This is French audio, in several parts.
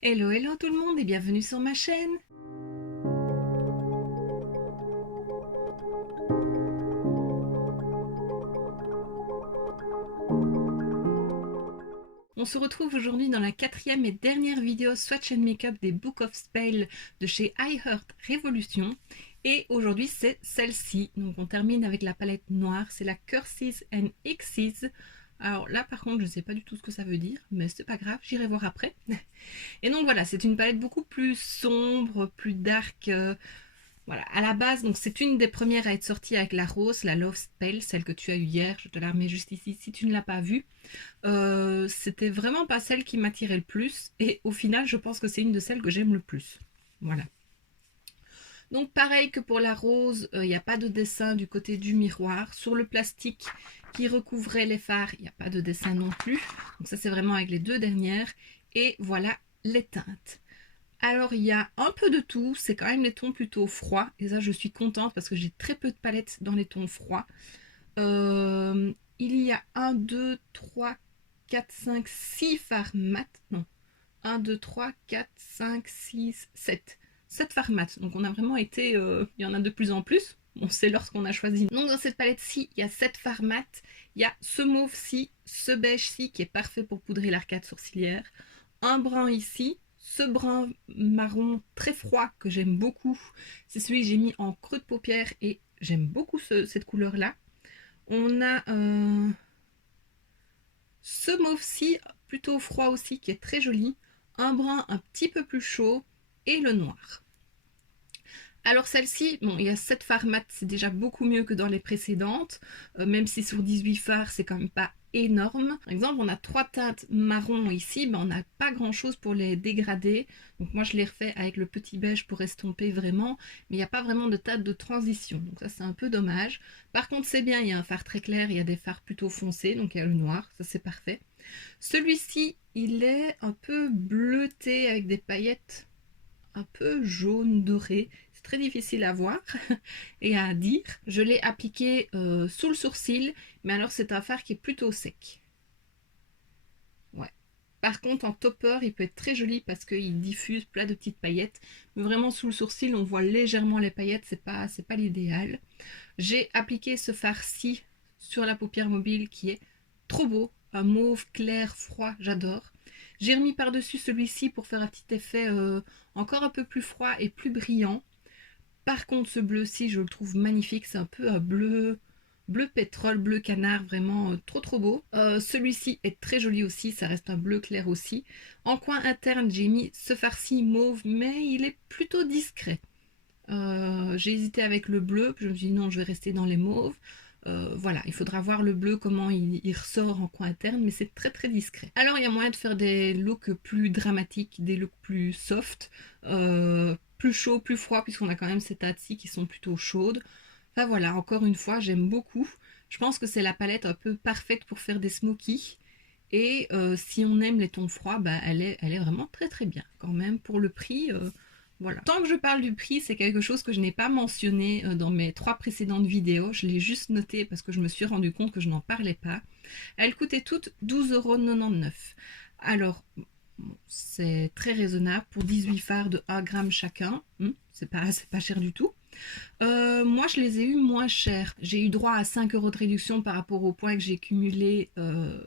Hello hello tout le monde et bienvenue sur ma chaîne. On se retrouve aujourd'hui dans la quatrième et dernière vidéo Swatch and Makeup des Book of Spell de chez iHeart Revolution. Et aujourd'hui c'est celle-ci. Donc on termine avec la palette noire, c'est la Curses and X's. Alors là par contre je ne sais pas du tout ce que ça veut dire, mais c'est pas grave, j'irai voir après. Et donc voilà, c'est une palette beaucoup plus sombre, plus dark. Voilà, à la base, donc c'est une des premières à être sortie avec la rose, la Love Spell, celle que tu as eue hier. Je te la remets juste ici si tu ne l'as pas vue. C'était vraiment pas celle qui m'attirait le plus. Et au final, je pense que c'est une de celles que j'aime le plus. Voilà. Donc pareil que pour la rose, il n'y a pas de dessin du côté du miroir. Sur le plastique qui recouvrait les fards, il n'y a pas de dessin non plus. Donc ça, c'est vraiment avec les deux dernières. Et voilà les teintes. Alors il y a un peu de tout, c'est quand même les tons plutôt froids, et ça je suis contente parce que j'ai très peu de palettes dans les tons froids. Il y a 1, 2, 3, 4, 5, 6 fards mat, non, 1, 2, 3, 4, 5, 6, 7. 7 fards mat, donc on a vraiment été, il y en a de plus en plus, on sait lorsqu'on a choisi. Donc dans cette palette-ci, il y a 7 fards mat, il y a ce mauve-ci, ce beige-ci qui est parfait pour poudrer l'arcade sourcilière, un brun ici, ce brun marron très froid que j'aime beaucoup, c'est celui que j'ai mis en creux de paupière et j'aime beaucoup cette couleur là. On a ce mauve-ci plutôt froid aussi qui est très joli, un brun un petit peu plus chaud et le noir. Alors celle-ci, bon, il y a 7 fards mat, c'est déjà beaucoup mieux que dans les précédentes, même si sur 18 fards, c'est quand même pas énorme. Par exemple, on a 3 teintes marron ici, mais on n'a pas grand-chose pour les dégrader. Donc moi, je les refais avec le petit beige pour estomper vraiment, mais il n'y a pas vraiment de teinte de transition. Donc ça, c'est un peu dommage. Par contre, c'est bien, il y a un fard très clair, il y a des fards plutôt foncés, donc il y a le noir, ça c'est parfait. Celui-ci, il est un peu bleuté avec des paillettes un peu jaune doré. C'est très difficile à voir et à dire. Je l'ai appliqué sous le sourcil, mais alors c'est un fard qui est plutôt sec. Ouais. Par contre, en topper, il peut être très joli parce qu'il diffuse plein de petites paillettes. Mais vraiment, sous le sourcil, on voit légèrement les paillettes. C'est pas l'idéal. J'ai appliqué ce fard-ci sur la paupière mobile qui est trop beau. Un mauve clair, froid, j'adore. J'ai remis par-dessus celui-ci pour faire un petit effet encore un peu plus froid et plus brillant. Par contre, ce bleu-ci, je le trouve magnifique. C'est un peu un bleu pétrole, bleu canard, vraiment trop trop beau. Celui-ci est très joli aussi, ça reste un bleu clair aussi. En coin interne, j'ai mis ce farci mauve, mais il est plutôt discret. J'ai hésité avec le bleu, puis je me suis dit non, je vais rester dans les mauves. Voilà, il faudra voir le bleu, comment il ressort en coin interne, mais c'est très très discret. Alors il y a moyen de faire des looks plus dramatiques, des looks plus soft, plus chaud, plus froid, puisqu'on a quand même ces teintes-ci qui sont plutôt chaudes. Enfin voilà, encore une fois, j'aime beaucoup. Je pense que c'est la palette un peu parfaite pour faire des smokies. Et si on aime les tons froids, bah, elle est vraiment très très bien quand même pour le prix. Voilà. Tant que je parle du prix, c'est quelque chose que je n'ai pas mentionné dans mes 3 précédentes vidéos. Je l'ai juste noté parce que je me suis rendu compte que je n'en parlais pas. Elles coûtaient toutes 12,99 €. Alors, c'est très raisonnable pour 18 fards de 1 gramme chacun. C'est pas cher du tout. Moi, je les ai eu moins chers. J'ai eu droit à 5 € de réduction par rapport aux points que j'ai cumulés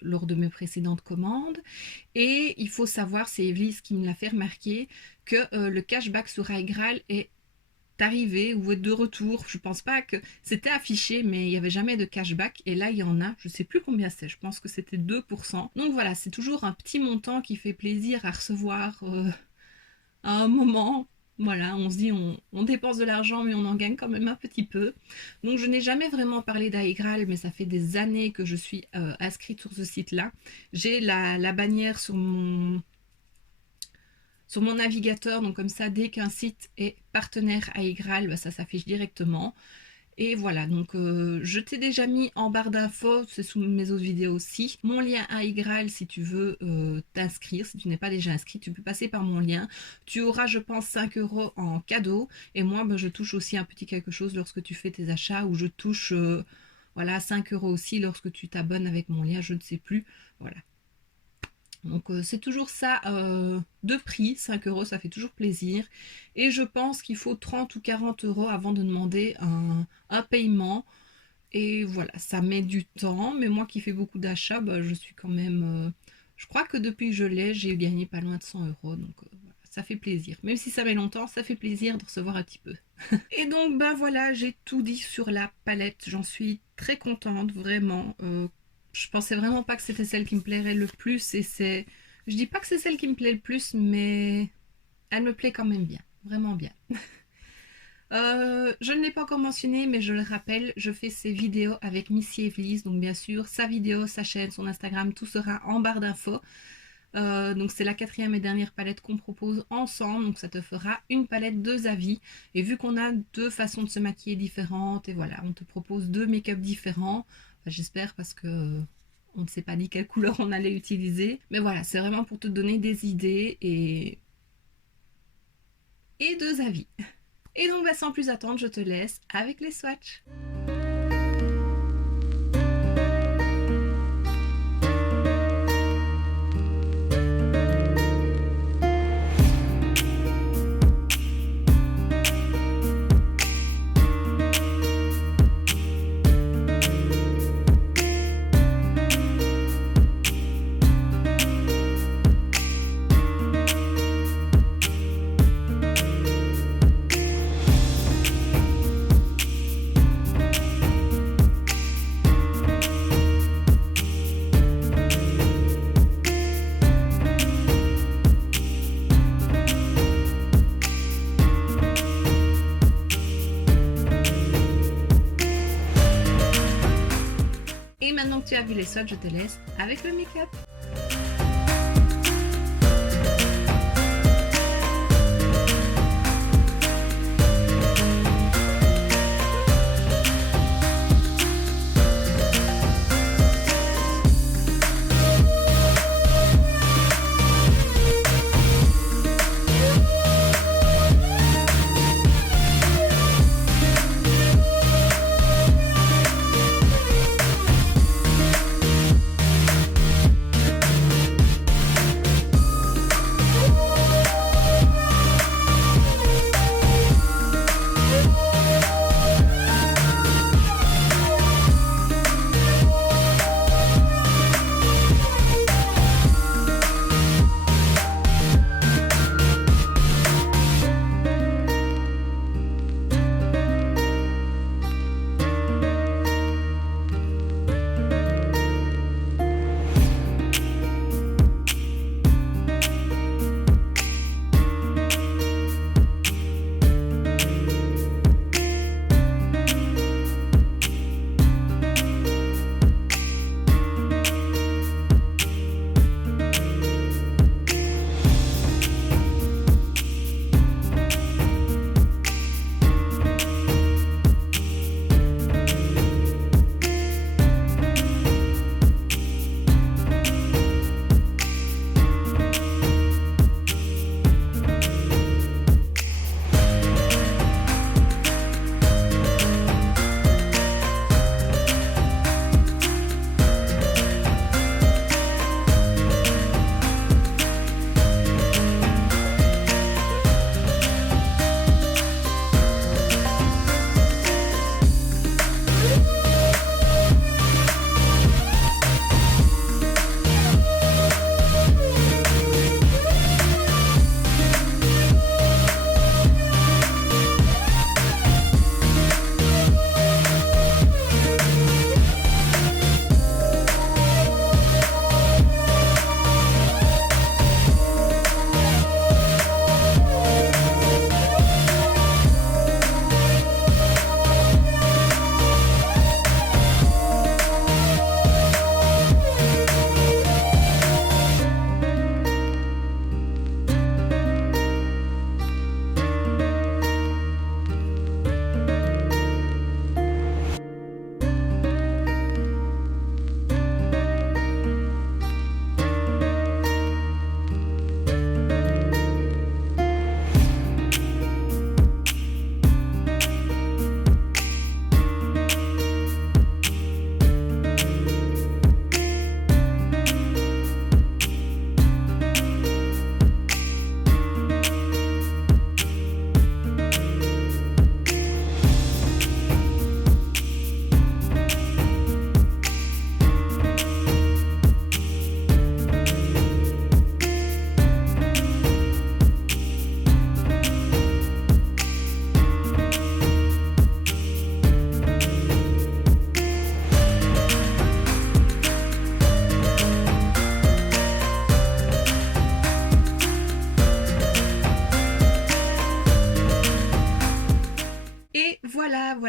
lors de mes précédentes commandes. Et il faut savoir, c'est Evely's qui me l'a fait remarquer, que le cashback sur iGraal est arrivé ou est de retour. Je pense pas que c'était affiché, mais il n'y avait jamais de cashback. Et là, il y en a. Je sais plus combien c'est. Je pense que c'était 2%. Donc voilà, c'est toujours un petit montant qui fait plaisir à recevoir à un moment. Voilà, on se dit on dépense de l'argent mais on en gagne quand même un petit peu. Donc je n'ai jamais vraiment parlé d'iGraal, mais ça fait des années que je suis inscrite sur ce site-là. J'ai la bannière sur mon navigateur, donc comme ça, dès qu'un site est partenaire iGraal, bah, ça s'affiche directement. Et voilà, donc je t'ai déjà mis en barre d'infos, c'est sous mes autres vidéos aussi, mon lien à iGraal si tu veux t'inscrire. Si tu n'es pas déjà inscrit, tu peux passer par mon lien. Tu auras, je pense, 5 € en cadeau. Et moi, ben, je touche aussi un petit quelque chose lorsque tu fais tes achats, ou je touche voilà, 5 € aussi lorsque tu t'abonnes avec mon lien, je ne sais plus. Voilà. Donc c'est toujours ça de prix, 5 euros, ça fait toujours plaisir. Et je pense qu'il faut 30 ou 40 euros avant de demander un paiement. Et voilà, ça met du temps, mais moi qui fais beaucoup d'achats, bah, je suis quand même... je crois que depuis que je l'ai, j'ai gagné pas loin de 100 euros, donc voilà, ça fait plaisir. Même si ça met longtemps, ça fait plaisir de recevoir un petit peu. Et donc, ben voilà, j'ai tout dit sur la palette, j'en suis très contente, vraiment. Je pensais vraiment pas que c'était celle qui me plairait le plus, et c'est... Je dis pas que c'est celle qui me plaît le plus, mais elle me plaît quand même bien, vraiment bien. Je ne l'ai pas encore mentionné, mais je le rappelle, je fais ces vidéos avec Missy Evely's, donc bien sûr, sa vidéo, sa chaîne, son Instagram, tout sera en barre d'infos. Donc c'est la quatrième et dernière palette qu'on propose ensemble, donc ça te fera une palette 2 avis. Et vu qu'on a 2 façons de se maquiller différentes, et voilà, on te propose 2 make-up différents, enfin, j'espère parce que on ne s'est pas dit quelle couleur on allait utiliser. Mais voilà, c'est vraiment pour te donner des idées et 2 avis. Et donc bah, sans plus attendre, je te laisse avec les swatchs. Et maintenant que tu as vu les swatchs, je te laisse avec le make-up.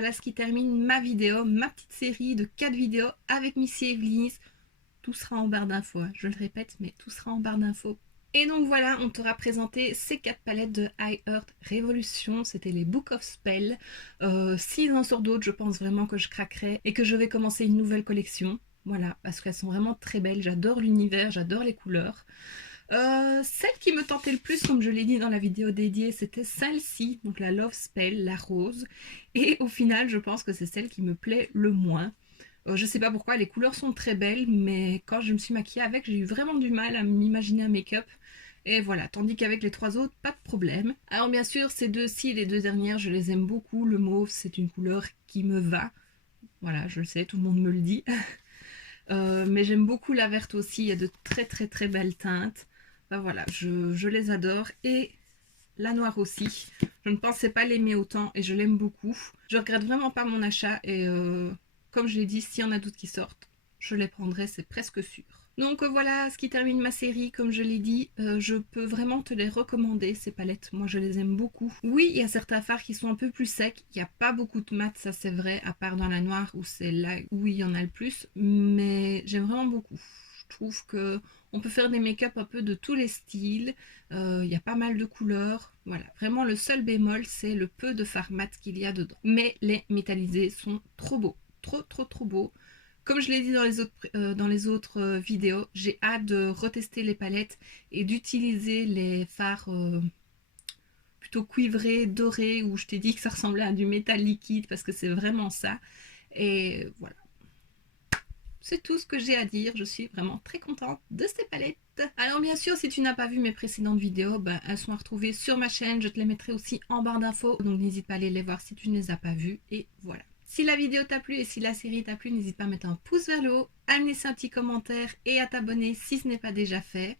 voilà ce qui termine ma vidéo, ma petite série de 4 vidéos avec Missy Evelyns. Tout sera en barre d'infos, je le répète, mais tout sera en barre d'infos. Et donc voilà, on t'aura présenté ces 4 palettes de iHeart Revolution, c'était les Book of Spell. S'ils en sortent d'autres, je pense vraiment que je craquerai et que je vais commencer une nouvelle collection. Voilà, parce qu'elles sont vraiment très belles, j'adore l'univers, j'adore les couleurs. Celle qui me tentait le plus, comme je l'ai dit dans la vidéo dédiée, c'était celle-ci, donc la Love Spell, la rose. Et au final, je pense que c'est celle qui me plaît le moins. Je sais pas pourquoi, les couleurs sont très belles, mais quand je me suis maquillée avec, j'ai eu vraiment du mal à m'imaginer un make-up. Et voilà, tandis qu'avec les 3 autres, pas de problème. Alors bien sûr, ces deux-ci, les 2 dernières, je les aime beaucoup. Le mauve, c'est une couleur qui me va. Voilà, je le sais, tout le monde me le dit. Mais j'aime beaucoup la verte aussi, il y a de très très très belles teintes. Enfin, voilà, je les adore. Et la noire aussi. Je ne pensais pas l'aimer autant et je l'aime beaucoup. Je regrette vraiment pas mon achat et comme je l'ai dit, s'il y en a d'autres qui sortent, je les prendrai, c'est presque sûr. Donc voilà ce qui termine ma série, comme je l'ai dit, je peux vraiment te les recommander ces palettes, moi je les aime beaucoup. Oui, il y a certains fards qui sont un peu plus secs, il n'y a pas beaucoup de mat, ça c'est vrai, à part dans la noire où c'est là où il y en a le plus, mais j'aime vraiment beaucoup. Je trouve que on peut faire des make-up un peu de tous les styles, il y a pas mal de couleurs, voilà. Vraiment le seul bémol c'est le peu de fard mat qu'il y a dedans. Mais les métallisés sont trop beaux, trop beaux. Comme je l'ai dit dans les autres vidéos, j'ai hâte de retester les palettes et d'utiliser les fards plutôt cuivrés, dorés, où je t'ai dit que ça ressemblait à du métal liquide parce que c'est vraiment ça. Et voilà. C'est tout ce que j'ai à dire, je suis vraiment très contente de ces palettes. Alors bien sûr, si tu n'as pas vu mes précédentes vidéos, elles sont à retrouver sur ma chaîne, je te les mettrai aussi en barre d'infos, donc n'hésite pas à aller les voir si tu ne les as pas vues, et voilà. Si la vidéo t'a plu et si la série t'a plu, n'hésite pas à mettre un pouce vers le haut, à me laisser un petit commentaire et à t'abonner si ce n'est pas déjà fait.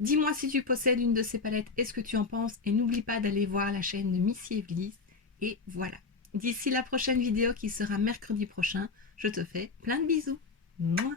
Dis-moi si tu possèdes une de ces palettes et ce que tu en penses, et n'oublie pas d'aller voir la chaîne de Missy Evelyns, et voilà. D'ici la prochaine vidéo qui sera mercredi prochain, je te fais plein de bisous. Mouah.